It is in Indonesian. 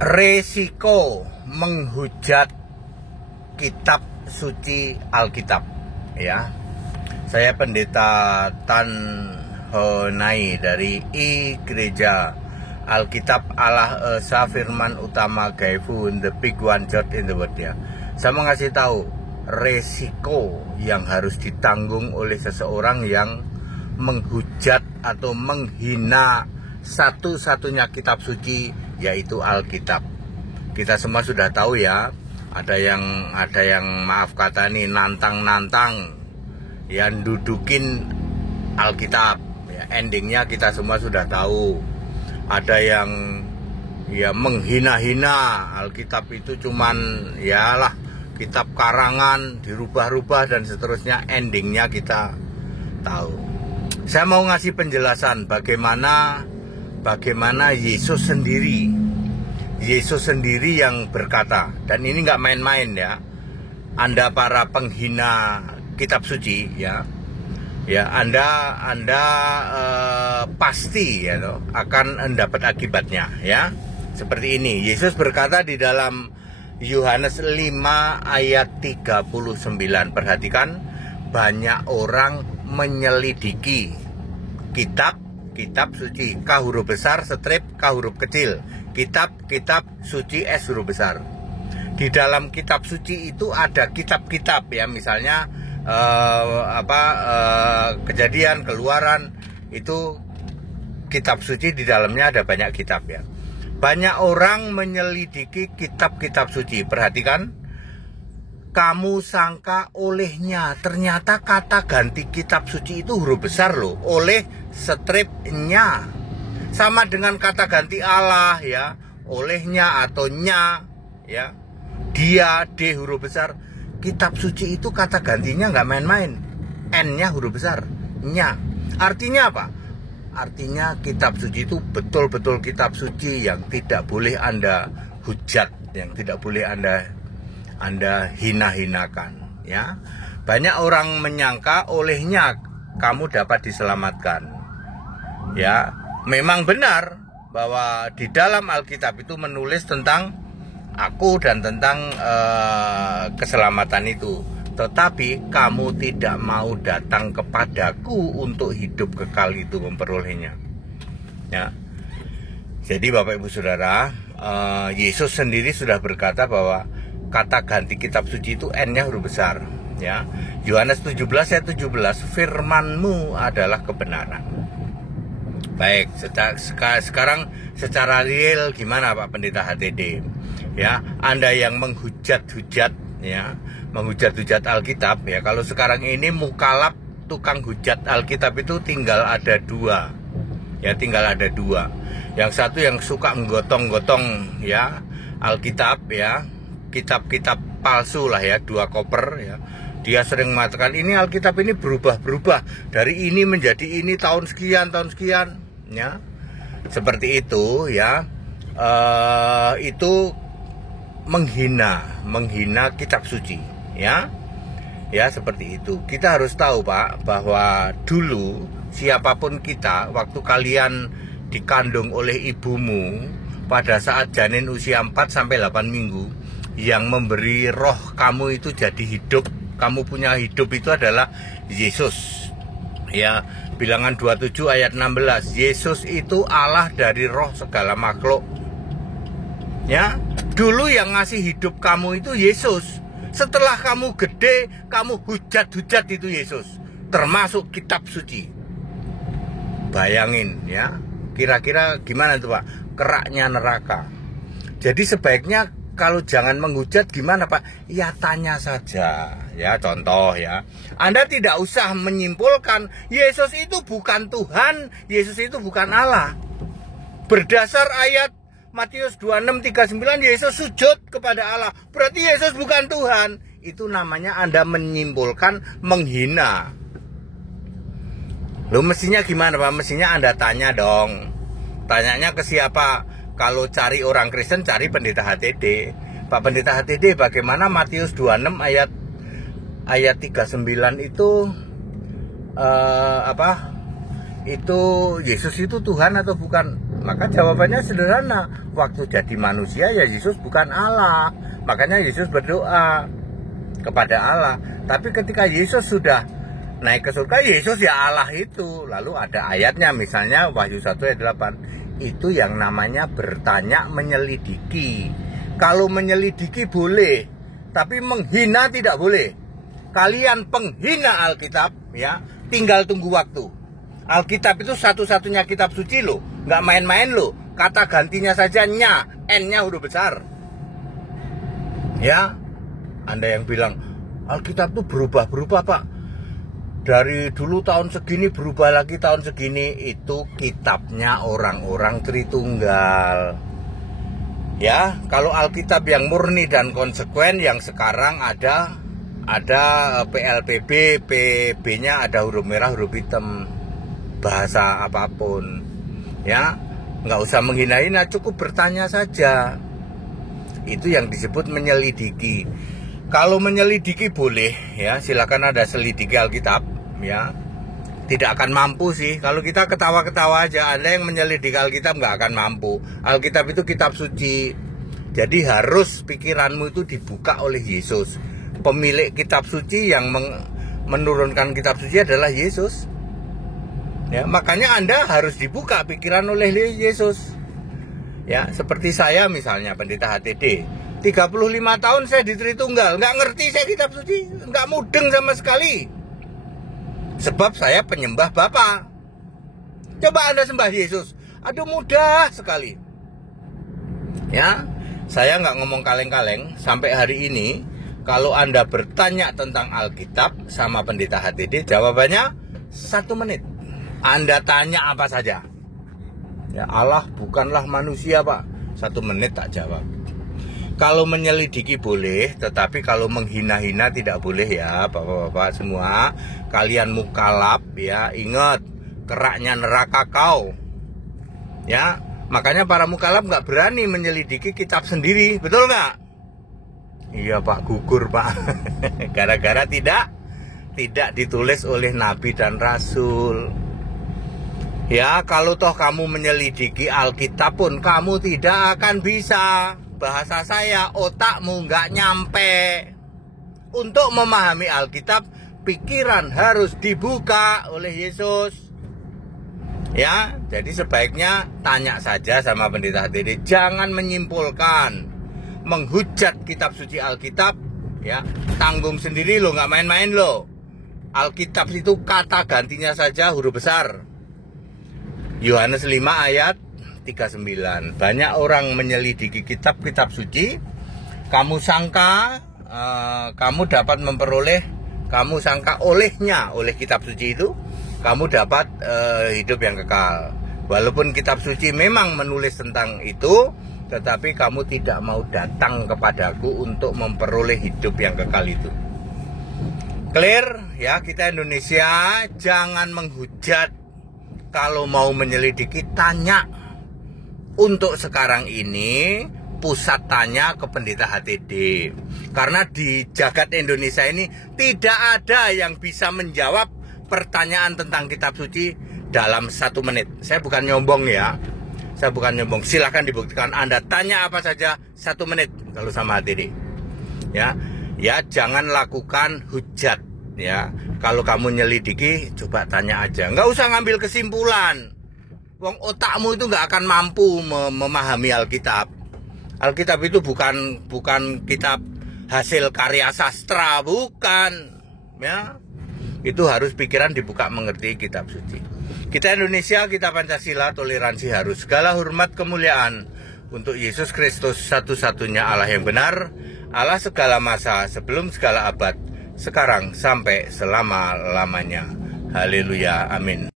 Resiko menghujat kitab suci Alkitab, ya. Saya Pendeta Tan Honai dari Gereja Alkitab Allah Esa Firman Utama Gaifun, the big one church in the world, ya. Saya mau ngasih tahu resiko yang harus ditanggung oleh seseorang yang menghujat atau menghina satu-satunya kitab suci, yaitu Alkitab. Kita semua sudah tahu, ya. Ada yang maaf kata nih nantang-nantang yang dudukin Alkitab, ya. Endingnya kita semua sudah tahu. Ada yang ya menghina-hina Alkitab itu cuman yalah kitab karangan dirubah-rubah dan seterusnya. Endingnya kita tahu. Saya mau ngasih penjelasan bagaimana Yesus sendiri yang berkata, dan ini nggak main-main, ya. Anda para penghina kitab suci, ya Anda pasti akan mendapat akibatnya, ya. Seperti ini Yesus berkata di dalam Yohanes 5 ayat 39. Perhatikan, banyak orang menyelidiki kitab suci, K huruf besar strip K huruf kecil, kitab suci S huruf besar. Di dalam kitab suci itu ada kitab-kitab, ya, misalnya Kejadian, Keluaran, itu kitab suci, di dalamnya ada banyak kitab, ya. Banyak orang menyelidiki kitab-kitab suci. Perhatikan, kamu sangka olehnya, ternyata kata ganti kitab suci itu huruf besar loh, oleh stripnya. Sama dengan kata ganti Allah, ya, olehnya atau nya, ya, dia D huruf besar. Kitab suci itu kata gantinya nggak main-main, N-nya huruf besar, nya. Artinya apa? Artinya kitab suci itu betul-betul kitab suci yang tidak boleh Anda hujat, yang tidak boleh Anda hina-hinakan, ya. Banyak orang menyangka olehnya kamu dapat diselamatkan, ya. Memang benar bahwa di dalam Alkitab itu menulis tentang aku dan tentang keselamatan itu. Tetapi kamu tidak mau datang kepadaku untuk hidup kekal itu memperolehnya, ya. Jadi Bapak Ibu Saudara, Yesus sendiri sudah berkata bahwa kata ganti kitab suci itu N-nya huruf besar, ya. Yohanes 17 ayat 17, firman-Mu adalah kebenaran. Baik, sekarang secara real gimana Pak Pendeta HTD? Ya, Anda yang menghujat-hujat, ya, menghujat-hujat Alkitab, ya. Kalau sekarang ini mukalaf tukang hujat Alkitab itu tinggal ada dua, ya, tinggal ada dua. Yang satu yang suka menggotong-gotong, ya, Alkitab, ya, kitab-kitab palsu lah, ya, 2 koper, ya. Dia sering mengatakan ini Alkitab ini berubah-berubah dari ini menjadi ini tahun sekian, ya. Seperti itu, ya. Itu menghina kitab suci, ya. Ya, seperti itu. Kita harus tahu, Pak, bahwa dulu siapapun kita, waktu kalian dikandung oleh ibumu pada saat janin usia 4-8 minggu, yang memberi roh kamu itu jadi hidup, kamu punya hidup itu adalah Yesus, ya. Bilangan 27 ayat 16, Yesus itu Allah dari roh segala makhluk, ya. Dulu yang ngasih hidup kamu itu Yesus. Setelah kamu gede, kamu hujat-hujat itu Yesus, termasuk kitab suci. Bayangin, ya. Kira-kira gimana tuh, Pak? Keraknya neraka. Jadi sebaiknya kalau jangan menghujat, gimana, Pak? Ya tanya saja, ya. Contoh, ya, Anda tidak usah menyimpulkan Yesus itu bukan Tuhan, Yesus itu bukan Allah. Berdasar ayat Matius 26:39, Yesus sujud kepada Allah, berarti Yesus bukan Tuhan. Itu namanya Anda menyimpulkan, menghina. Loh, mestinya gimana, Pak? Mestinya Anda tanya dong. Tanyanya ke siapa? Kalau cari orang Kristen, cari Pendeta HTD. Pak Pendeta HTD, bagaimana Matius 26 ayat 39 itu itu Yesus itu Tuhan atau bukan? Maka jawabannya sederhana. Waktu jadi manusia ya Yesus bukan Allah. Makanya Yesus berdoa kepada Allah. Tapi ketika Yesus sudah naik ke surga, Yesus ya Allah itu. Lalu ada ayatnya, misalnya Wahyu 1 ayat 8. Itu yang namanya bertanya menyelidiki. Kalau menyelidiki boleh, tapi menghina tidak boleh. Kalian penghina Alkitab, ya, tinggal tunggu waktu. Alkitab itu satu-satunya kitab suci loh, nggak main-main loh. Kata gantinya saja nya, n-nya huruf besar. Ya, Anda yang bilang Alkitab itu berubah-berubah Pak. Dari dulu tahun segini berubah lagi tahun segini. Itu kitabnya orang-orang Tritunggal. Ya, kalau Alkitab yang murni dan konsekuen yang sekarang ada PLPB, PB-nya ada huruf merah, huruf hitam, bahasa apapun. Ya, nggak usah menghina-hina, cukup bertanya saja. Itu yang disebut menyelidiki. Kalau menyelidiki boleh, ya, silakan Anda selidiki Alkitab, ya. Tidak akan mampu sih. Kalau kita ketawa-ketawa aja, Anda yang menyelidiki Alkitab nggak akan mampu. Alkitab itu kitab suci. Jadi harus pikiranmu itu dibuka oleh Yesus. Pemilik kitab suci yang menurunkan kitab suci adalah Yesus. Ya, makanya Anda harus dibuka pikiran oleh Yesus. Ya, seperti saya misalnya pendeta HTD. 35 tahun saya di Tritunggal, nggak ngerti saya kitab suci, nggak mudeng sama sekali. Sebab saya penyembah Bapa. Coba Anda sembah Yesus, aduh mudah sekali. Ya, saya nggak ngomong kaleng-kaleng. Sampai hari ini, kalau Anda bertanya tentang Alkitab sama pendeta HTD, jawabannya 1 menit. Anda tanya apa saja. Ya, Allah bukanlah manusia Pak, 1 menit tak jawab. Kalau menyelidiki boleh, tetapi kalau menghina-hina tidak boleh ya Bapak-bapak semua. Kalian mukalaf ya, ingat keraknya neraka kau. Ya, makanya para mukalaf nggak berani menyelidiki kitab sendiri, betul nggak? Iya Pak, gugur Pak. Gara-gara tidak ditulis oleh Nabi dan Rasul. Ya, kalau toh kamu menyelidiki Alkitab pun kamu tidak akan bisa. Bahasa saya, otakmu nggak nyampe. Untuk memahami Alkitab, pikiran harus dibuka oleh Yesus. Ya, jadi sebaiknya tanya saja sama pendeta HTD. Jangan menyimpulkan, menghujat kitab suci Alkitab. Ya, tanggung sendiri lo, nggak main-main lo. Alkitab itu kata gantinya saja huruf besar. Yohanes 5 ayat 39. Banyak orang menyelidiki kitab-kitab suci. Kamu sangka kamu dapat memperoleh, kamu sangka oleh kitab suci itu kamu dapat hidup yang kekal. Walaupun kitab suci memang menulis tentang itu, tetapi kamu tidak mau datang kepadaku untuk memperoleh hidup yang kekal itu. Clear ya, kita Indonesia jangan menghujat. Kalau mau menyelidiki, tanya. Untuk sekarang ini pusat tanya ke pendeta HTD. Karena di jagat Indonesia ini tidak ada yang bisa menjawab pertanyaan tentang kitab suci dalam 1 menit. Saya bukan nyombong ya. Saya bukan nyombong. Silahkan dibuktikan. Anda tanya apa saja 1 menit kalau sama HTD. Ya, jangan lakukan hujat. Ya, kalau kamu nyelidiki, coba tanya aja. Nggak usah ngambil kesimpulan. Wong otakmu itu nggak akan mampu memahami Alkitab. Alkitab itu bukan kitab hasil karya sastra, bukan. Ya, itu harus pikiran dibuka mengerti kitab suci. Kita Indonesia, kita Pancasila, toleransi harus. Segala hormat kemuliaan untuk Yesus Kristus, satu-satunya Allah yang benar, Allah segala masa, sebelum segala abad, sekarang sampai selama-lamanya. Haleluya, amin.